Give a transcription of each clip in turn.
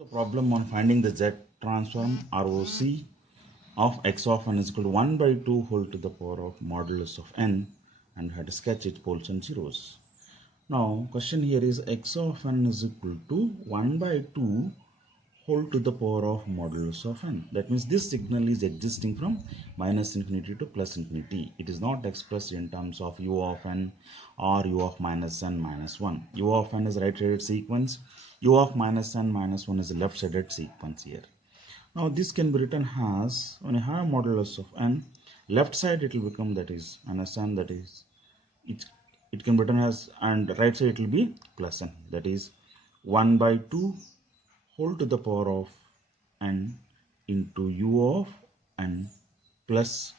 The problem on finding the Z transform ROC of x of n is equal to 1 by 2 whole to the power of modulus of n, and had to sketch its poles and zeros. Now question here is x of n is equal to 1 by 2 whole to the power of modulus of n. That means this signal is existing from minus infinity to plus infinity. It is not expressed in terms of u of n or u of minus n minus 1. U of n is right-sided sequence. U of minus n minus 1 is a left-sided sequence here. Now this can be written as, when you have modulus of n, left side it will become that is minus n, that is it can be written as, and right side it will be plus n, that is 1 by 2 whole to the power of n into u of n plus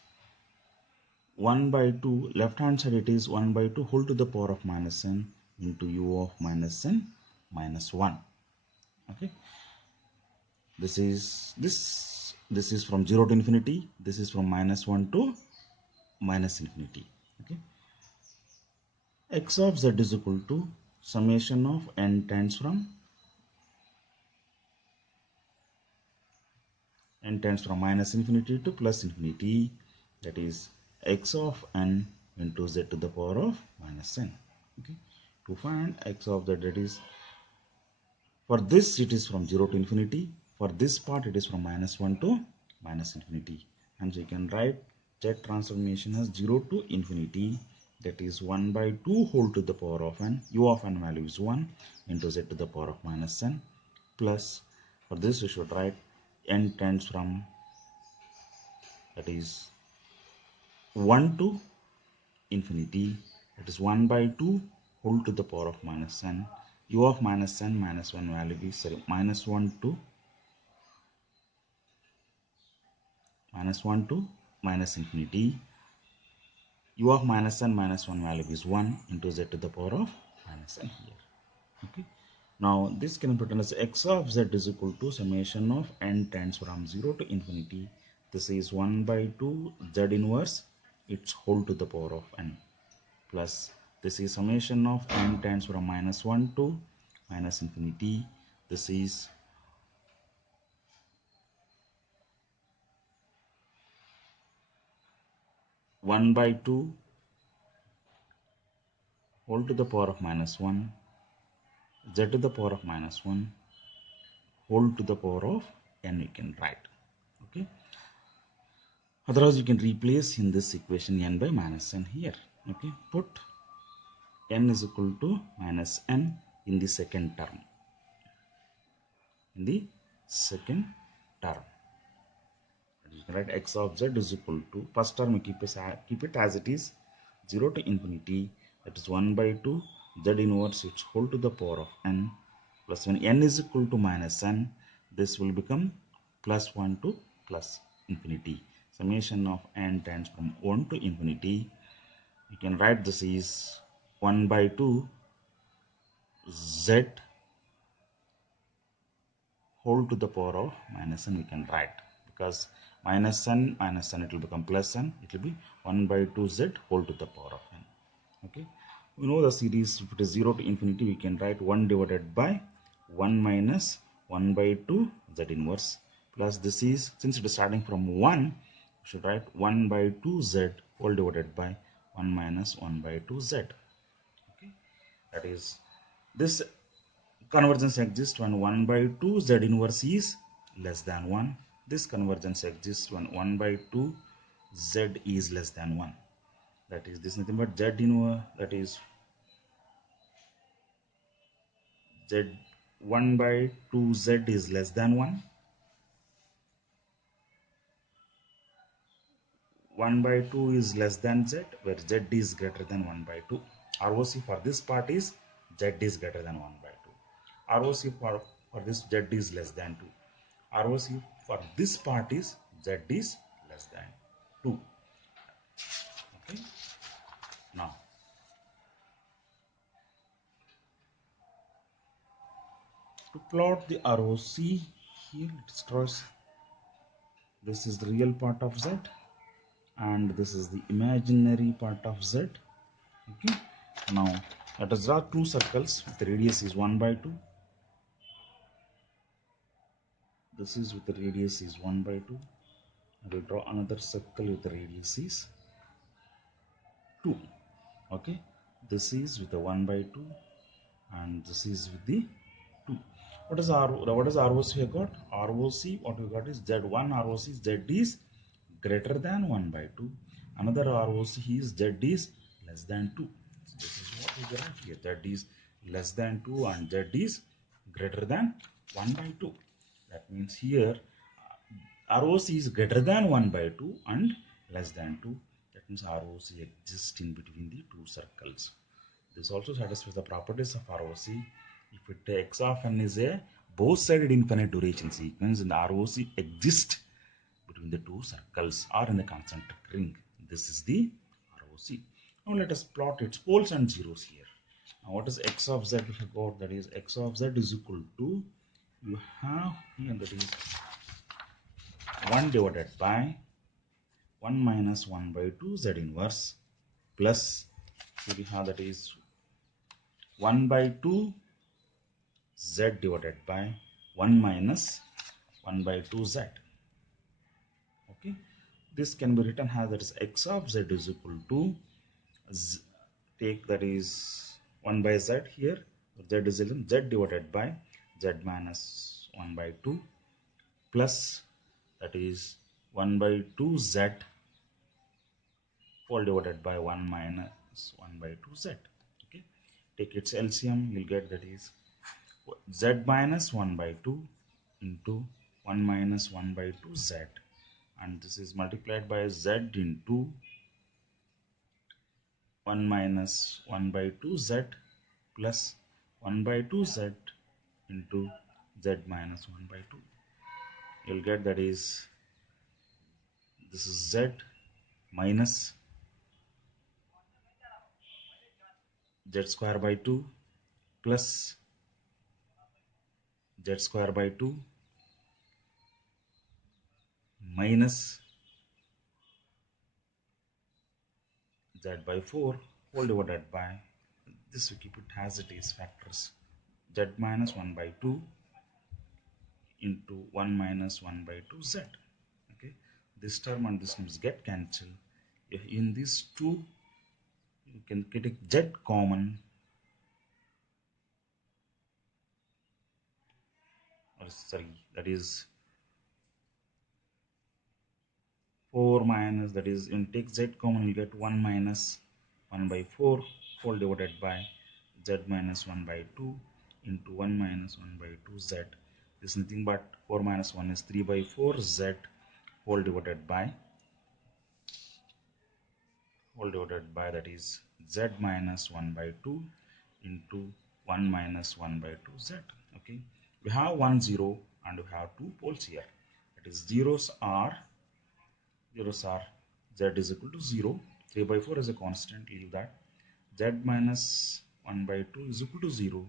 1 by 2, left hand side it is 1 by 2 whole to the power of minus n into u of minus n minus 1. Okay, this is from 0 to infinity, this is from minus 1 to minus infinity. Okay, x of z is equal to summation of n tends from minus infinity to plus infinity, that is x of n into z to the power of minus n. Okay, to find x of z, that is, for this it is from 0 to infinity, for this part it is from minus 1 to minus infinity, and so you can write z transformation as 0 to infinity, that is 1 by 2 whole to the power of n, u of n value is 1 into z to the power of minus n, plus, for this we should write n tends from, that is 1 to infinity, that is 1 by 2 whole to the power of minus n, u of minus n minus 1 value is minus 1 to minus infinity, u of minus n minus 1 value is 1 into z to the power of minus n here. Okay, now this can be written as x of z is equal to summation of n tends from 0 to infinity, this is 1 by 2 z inverse its whole to the power of n, plus this is summation of n tends from minus 1 to minus infinity, this is 1 by 2 whole to the power of minus 1 z to the power of minus 1 whole to the power of n you can write. Okay, otherwise you can replace in this equation n by minus n here. Okay, put n is equal to minus n in the second term. You can write x of z is equal to, first term you keep it as it is, 0 to infinity, that is 1 by 2 z inverse its whole to the power of n, plus when n is equal to minus n, this will become plus 1 to plus infinity, summation of n tends from 1 to infinity. You can write this is 1 by 2 z whole to the power of minus n we can write, because minus n it will become plus n, it will be 1 by 2 z whole to the power of n. Okay, we know the series, if it is 0 to infinity we can write 1 divided by 1 minus 1 by 2 z inverse, plus this is, since it is starting from 1, we should write 1 by 2 z whole divided by 1 minus 1 by 2 z. Okay, that is, this convergence exists when 1 by 2 z inverse is less than 1. This convergence exists when 1 by 2 z is less than 1. That is, this is nothing but z inverse, that is z 1 by 2 z is less than 1. 1 by 2 is less than z, where z is greater than 1 by 2. ROC for this part is z is greater than 1 by 2. ROC for this z is less than 2. ROC for this part is z is less than 2. Okay, now to plot the ROC here, it draws, this is the real part of z and this is the imaginary part of z. Okay, now let us draw two circles with the radius is 1 by 2. This is with the radius is 1 by 2. I will draw another circle with the radius is 2. Okay, this is with the 1 by 2 and this is with the 2. What is ROC we got? ROC, what we got is Z1 ROC, Z is greater than 1 by 2. Another ROC is Z is less than 2. So this is what we got here. Z is less than 2 and Z is greater than 1 by 2. That means here ROC is greater than 1 by 2 and less than 2. That means ROC exists in between the two circles. This also satisfies the properties of ROC. If it x of n is a both-sided infinite duration sequence, then the ROC exists between the two circles or in the concentric ring. This is the ROC. Now let us plot its poles and zeros here. Now what is x of z we have got? That is x of z is equal to, you have here that is 1 divided by 1 minus 1 by 2 z inverse plus here we have that is 1 by 2 z divided by 1 minus 1 by 2 z. Okay, this can be written as that is x of z is equal to z, take that is 1 by z here, z is z divided by z minus 1 by 2 plus that is 1 by 2 z whole divided by 1 minus 1 by 2 z. Okay, take its LCM, you'll get that is z minus 1 by 2 into 1 minus 1 by 2 z, and this is multiplied by z into 1 minus 1 by 2 z plus 1 by 2 z into z minus 1 by 2. You'll get that is this is z minus z square by 2 plus z square by 2 minus z by 4 whole divided by, this we keep it as it is, factors z minus 1 by 2 into 1 minus 1 by 2 z. Okay, this term and this terms get cancelled. In these two you can get a z common, or sorry, that is 4 minus, that is in take z common you get 1 minus 1 by 4 whole divided by z minus 1 by 2 into 1 minus 1 by 2 z. This is nothing but 4 minus 1 is 3 by 4 z whole divided by that is z minus 1 by 2 into 1 minus 1 by 2 z. Okay, we have 1 0 and we have two poles here. That is zeros are z is equal to 0, 3 by 4 is a constant, leave that. Z minus 1 by 2 is equal to 0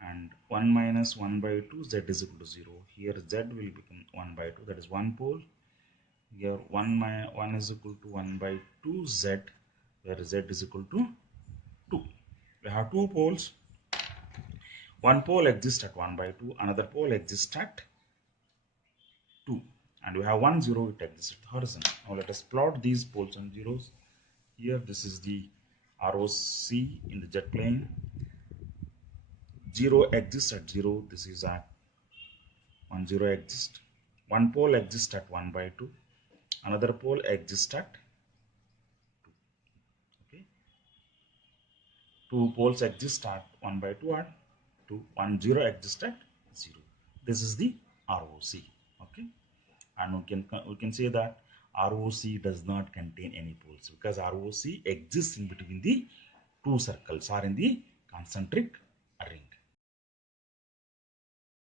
and 1 minus 1 by 2 z is equal to 0. Here z will become 1 by 2, that is one pole. Here 1 is equal to 1 by 2 z, where z is equal to 2. We have two poles. One pole exists at 1 by 2, another pole exists at 2, and we have 1 0, it exists at the horizon. Now let us plot these poles and zeros. Here this is the ROC in the z plane. 0 exists at 0, this is at 1 0 exists. One pole exists at 1 by 2, another pole exists at 2. Okay, two poles exist at 1 by 2 and 2 1 0 exists at 0. This is the ROC. Okay, and we can say that ROC does not contain any poles because ROC exists in between the two circles or in the concentric ring.